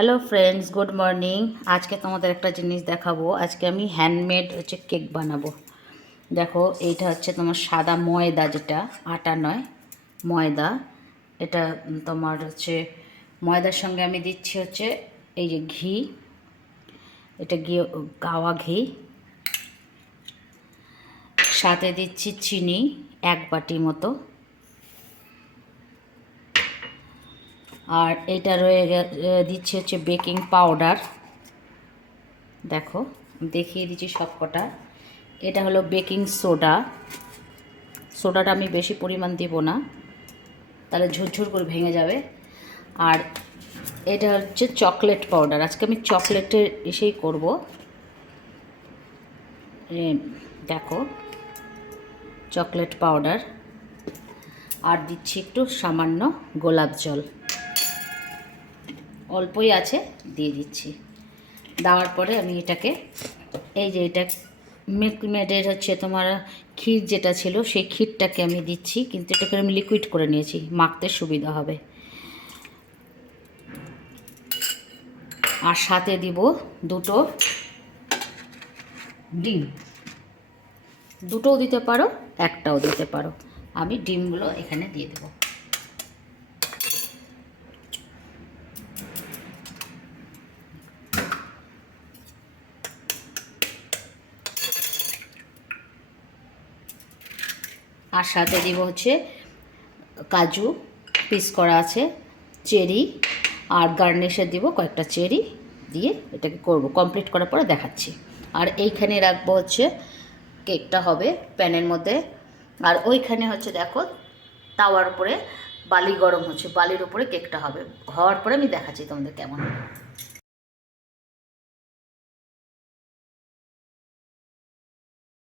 Hello friends good morning আজকে তোমাদের একটা জিনিস দেখাবো। আজকে আমি হ্যান্ডমেড হচ্ছে কেক বানাবো। দেখো, এইটা হচ্ছে তোমার সাদা ময়দা যেটা, আটা নয়, ময়দা। এটা তোমার হচ্ছে, ময়দার সঙ্গে আমি দিচ্ছি হচ্ছে এই যে ঘি। এটা গিয়ে গাওয়া ঘি। সাথে দিচ্ছি চিনি, এক বাটি মতো। আর এটা রয়ে দিচ্ছি হচ্ছে বেকিং পাউডার। দেখো দেখিয়ে দিচ্ছি সব কটা এটা হলো বেকিং সোডা। সোডাটা আমি বেশি পরিমাণ দিব না। তাহলে ঝুরঝুর করে ভেঙে যাবে। আর এটা হচ্ছে চকলেট পাউডার। আজকে আমি চকলেটের এসেই করব। দেখো, চকলেট পাউডার। আর দিচ্ছি একটু সামান্য গোলাপ জল। অল্পই আছে, দিয়ে দিচ্ছি। দেওয়ার পরে আমি এটাকে, এই যে এটা মিল্কমেডের হচ্ছে তোমার ক্ষীর যেটা ছিল, সেই ক্ষীরটাকে আমি দিচ্ছি, কিন্তু এটাকে আমি লিকুইড করে নিয়েছি, মাখতে সুবিধা হবে। আর সাথে দিব দুটো ডিম। দুটোও দিতে পারো, একটাও দিতে পারো। আমি ডিমগুলো এখানে দিয়ে দেবো। আর সাথে দিব হচ্ছে কাজু পিস করা আছে, চেরি আর গার্নিশে দিব কয়েকটা চেরি দিয়ে এটাকে করব। কমপ্লিট করার পরে দেখাচ্ছি। আর এইখানে রাখব হচ্ছে কেকটা হবে প্যানের মধ্যে। আর ওইখানে হচ্ছে দেখো তাওয়ার উপরে বালি গরম হচ্ছে, বালির উপরে কেকটা হবে। হওয়ার পরে আমি দেখাচ্ছি তোমাদের কেমন।